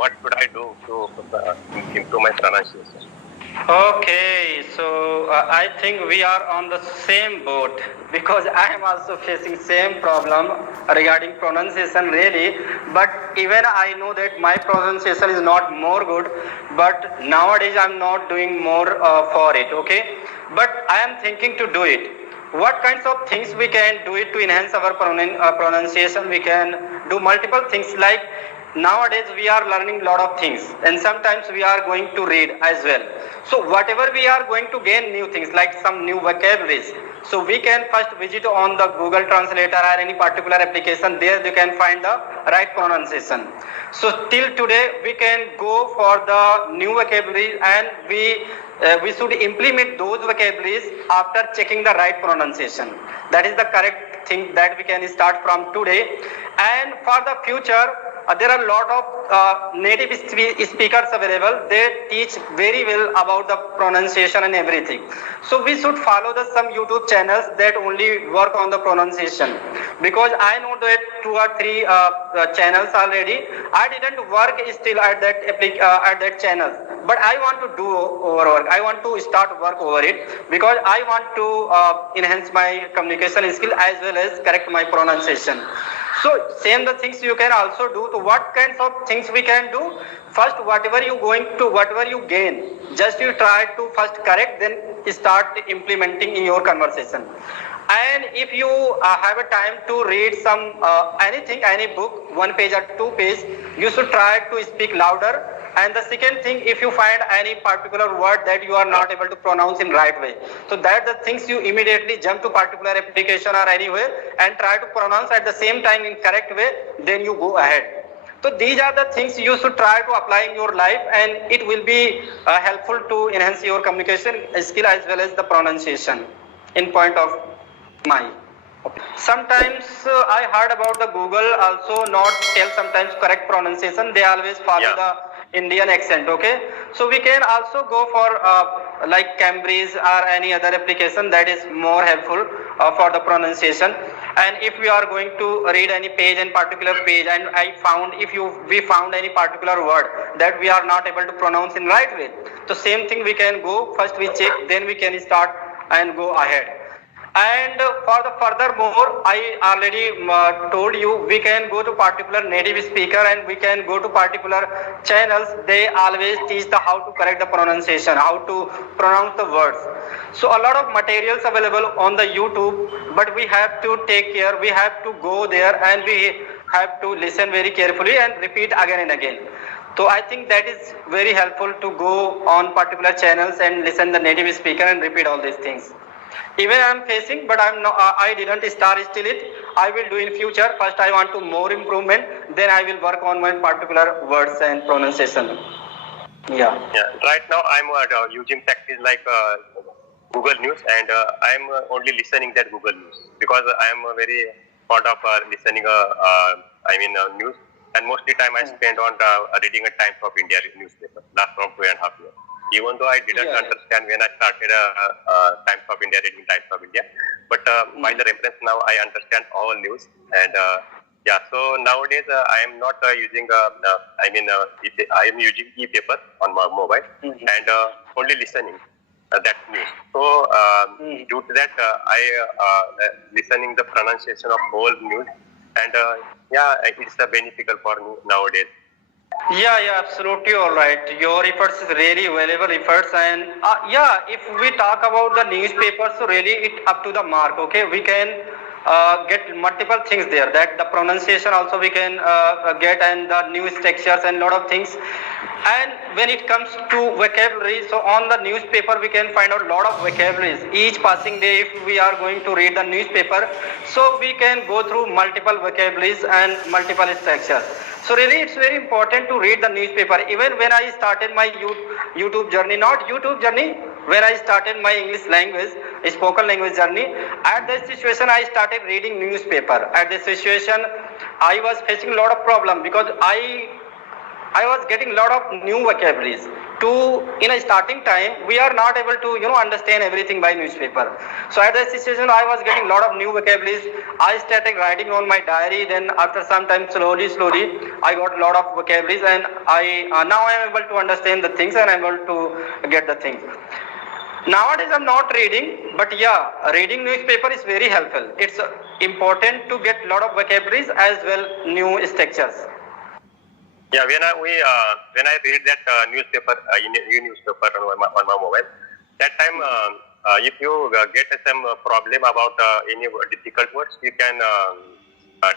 what should I do to improve my pronunciation? Okay, so I think we are on the same boat because I am also facing same problem regarding pronunciation really, but even I know that my pronunciation is not more good, but nowadays I am not doing more for it, okay, but I am thinking to do it. What kinds of things we can do it to enhance our pronunciation? We can do multiple things like nowadays we are learning lot of things and sometimes we are going to read as well. So whatever we are going to gain new things like some new vocabularies, so we can first visit on the Google Translator or any particular application. There you can find the right pronunciation. So till today we can go for the new vocabulary and we should implement those vocabularies after checking the right pronunciation. That is the correct thing that we can start from today. And for the future, there are a lot of native speakers available. They teach very well about the pronunciation and everything. So we should follow some YouTube channels that only work on the pronunciation. Because I know that 2 or 3 channels already. I didn't work still at that channel. But I want to do overwork. I want to start work over it because I want to enhance my communication skill as well as correct my pronunciation. So same the things you can also do. So what kinds of things we can do? First, whatever you gain, just you try to first correct, then start implementing in your conversation. And if you have a time to read some anything, any book, 1 page or 2 pages, you should try to speak louder. And the second thing, if you find any particular word that you are not able to pronounce in right way, so that the things you immediately jump to particular application or anywhere and try to pronounce at the same time in correct way, then you go ahead. So these are the things you should try to apply in your life, and it will be helpful to enhance your communication skill as well as the pronunciation in point of my. Sometimes I heard about the Google also not tell sometimes correct pronunciation. They always follow the Indian accent, okay? So we can also go for like Cambridge or any other application that is more helpful for the pronunciation. And if we are going to read any page and particular page, and we found any particular word that we are not able to pronounce in right way, so same thing we can go, first we check, then we can start and go ahead. And for the furthermore, I already told you, we can go to particular native speaker and we can go to particular channels. They always teach how to correct the pronunciation, how to pronounce the words. So a lot of materials available on the YouTube, but we have to take care. We have to go there and we have to listen very carefully and repeat again and again. So I think that is very helpful to go on particular channels and listen the native speaker and repeat all these things. Even I am facing, but I didn't start still it. I will do in future. First I want to more improvement, then I will work on my particular words and pronunciation. Yeah. Right now I'm using practice like Google News, and I'm only listening that Google News because I am very fond of listening news, and mostly time I spend on reading a Times of India newspaper last from 2.5 years. Even though I didn't understand when I started Times of India, reading Times of India, but by the reference now I understand all news. And so nowadays I am not using I am using e-paper on my mobile and only listening that news. So due to that I listening the pronunciation of whole news, and it's beneficial for me nowadays. Yeah, absolutely all right. Your efforts is really valuable efforts, and if we talk about the newspapers, so really it up to the mark. Okay, we can get multiple things there. That the pronunciation also we can get, and the news textures and lot of things. And when it comes to vocabulary, so on the newspaper we can find out a lot of vocabularies. Each passing day, if we are going to read the newspaper, so we can go through multiple vocabularies and multiple structures. So really it's very important to read the newspaper. Even when I started my YouTube journey, when I started my English language, spoken language journey, at that situation I started reading newspaper. At this situation I was facing a lot of problem because I I was getting a lot of new vocabularies. In a starting time, we are not able to, understand everything by newspaper. So at that situation, I was getting a lot of new vocabularies. I started writing on my diary. Then after some time, slowly, I got a lot of vocabularies, and now I am able to understand the things and I am able to get the things. Nowadays I'm not reading, but yeah, reading newspaper is very helpful. It's important to get a lot of vocabularies as well new structures. Yeah, when I read that newspaper, newspaper on my mobile, that time if you get some problem about any difficult words, you can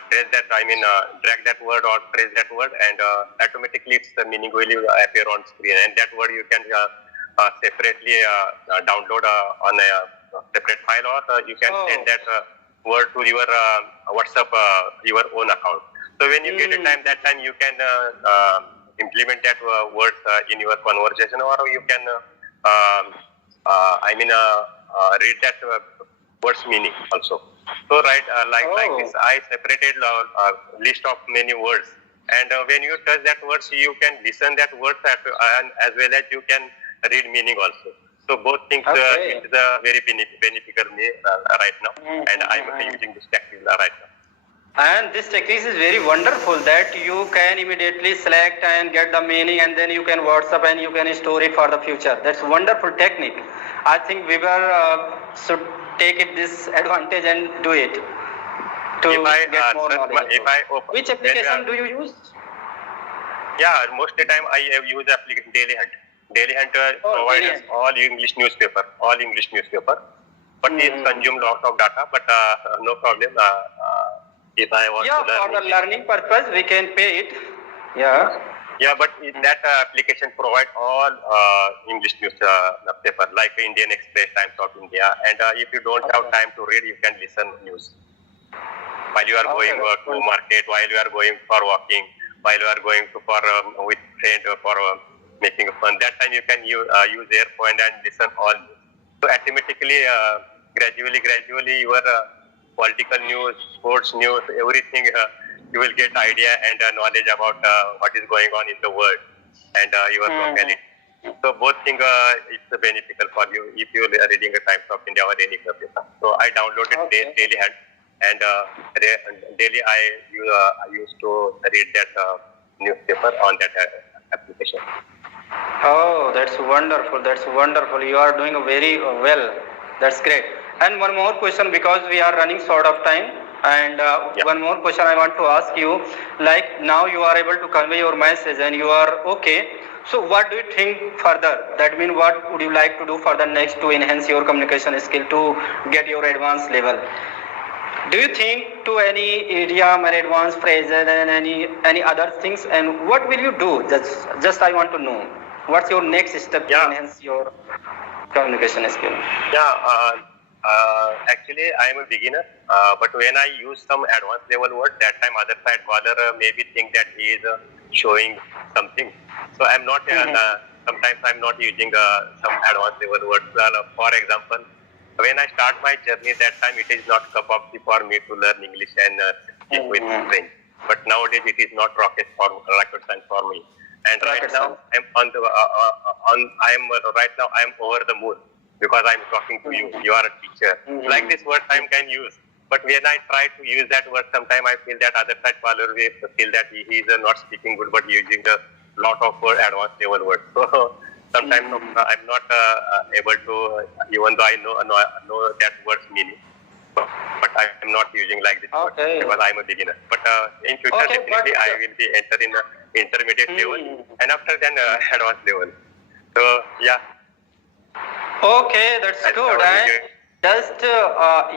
trace that. Drag that word or trace that word, and automatically its meaning will appear on screen. And that word you can separately download on a separate file, or you can send that word to your WhatsApp, your own account. So when you get a time, that time you can implement that words in your conversation, or you can read that words meaning also. So like this, I separated a list of many words, and when you touch that words, you can listen that words as well as you can read meaning also. So both things it is very beneficial me right now, and I am using this technique right now. And this technique is very wonderful that you can immediately select and get the meaning, and then you can WhatsApp and you can store it for the future. That's a wonderful technique. I think we should take this advantage and do it to get more knowledge. Which application do you use? Yeah, most of the time I have used application Daily Hunt. Daily Hunt provides all English newspaper, but it consumes lots of data. But no problem. If I want to learn for the learning purpose, we can pay it. Yeah, but that application provides all English newspaper like Indian Express, Times of India. And if you don't have time to read, you can listen news while you are going to market, while you are going for walking, while you are going to with friend for making fun. That time you can use earphone and listen all news. So automatically, gradually, your political news, sports news, everything, you will get idea and knowledge about what is going on in the world and your locality. So both things it's beneficial for you if you are reading a Times of India or any newspaper. So I downloaded Daily Hunt, and daily I used to read that newspaper on that application. Oh, that's wonderful. You are doing very well. That's great. And one more question, because we are running short of time. And one more question I want to ask you. Like now you are able to convey your message and you are okay. So what do you think further? That means what would you like to do further next to enhance your communication skill to get your advanced level? Do you think to any idiom and advanced phrases and any other things? And what will you do? Just I want to know. What's your next step to enhance your communication skill? Actually, I am a beginner, but when I use some advanced level word, that time other side caller maybe think that he is showing something. So I'm not. Sometimes I'm not using some advanced level words. For example, when I start my journey, that time it is not cup of tea for me to learn English and speak with French. But nowadays it is not rocket science for me. And right now I'm I'm over the moon, because I'm talking to you. You are a teacher. Like this word I can use. But when I try to use that word, sometimes I feel that other side caller will feel that he is not speaking good, but using a lot of advanced level words. So sometimes I'm not able to, even though I know that word's meaning. But I'm not using like this word because I'm a beginner. But in future, definitely I will be entering intermediate level, and after then advanced level. So yeah. Okay, that's good.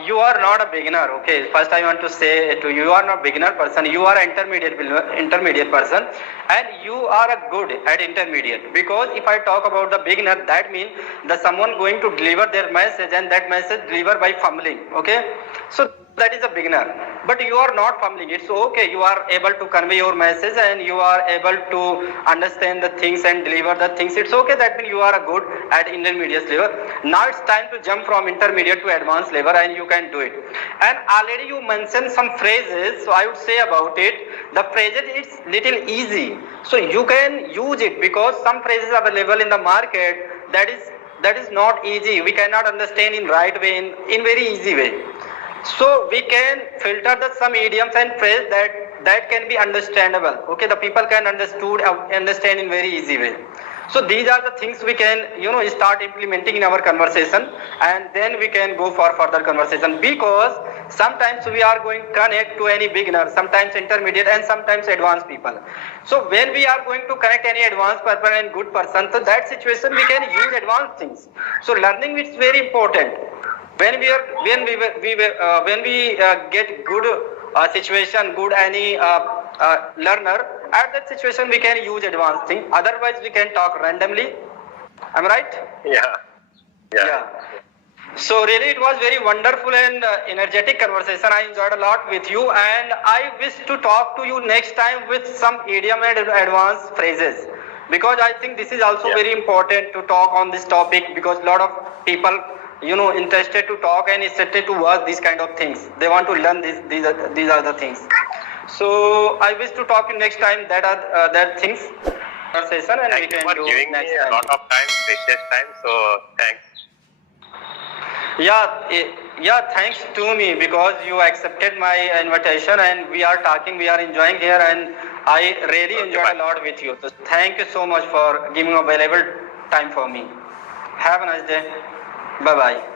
You are not a beginner. Okay, first I want to say to you, are not a beginner person. You are an intermediate person, and you are a good at intermediate. Because if I talk about the beginner, that means the someone going to deliver their message, and that message delivered by fumbling. Okay, so that is a beginner, but you are not fumbling. It's okay, you are able to convey your message and you are able to understand the things and deliver the things. It's okay, that means you are a good at intermediate level. Now it's time to jump from intermediate to advanced level, and you can do it. And already you mentioned some phrases, so I would say about it, the phrases it's little easy, so you can use it, because some phrases are available in the market that is not easy. We cannot understand in right way, in very easy way. So we can filter the some idioms and phrase that can be understandable. Okay, the people can understand in very easy way. So these are the things we can start implementing in our conversation, and then we can go for further conversation, because sometimes we are going to connect to any beginner, sometimes intermediate, and sometimes advanced people. So when we are going to connect any advanced person and good person, so that situation we can use advanced things. So learning is very important. When we get good situation, good any learner, at that situation we can use advanced thing. Otherwise we can talk randomly. Am I right? Yeah. So really it was very wonderful and energetic conversation. I enjoyed a lot with you, and I wish to talk to you next time with some idiom and advanced phrases, because I think this is also very important to talk on this topic, because a lot of people interested to talk and interested to watch these kind of things. They want to learn these are the things. So I wish to talk you next time that things conversation, and we can do giving next me time. a lot of time, precious time. So thanks. Yeah, thanks to me, because you accepted my invitation and we are talking, we are enjoying here, and I really enjoyed a lot with you. So thank you so much for giving a valuable time for me. Have a nice day. Bye bye.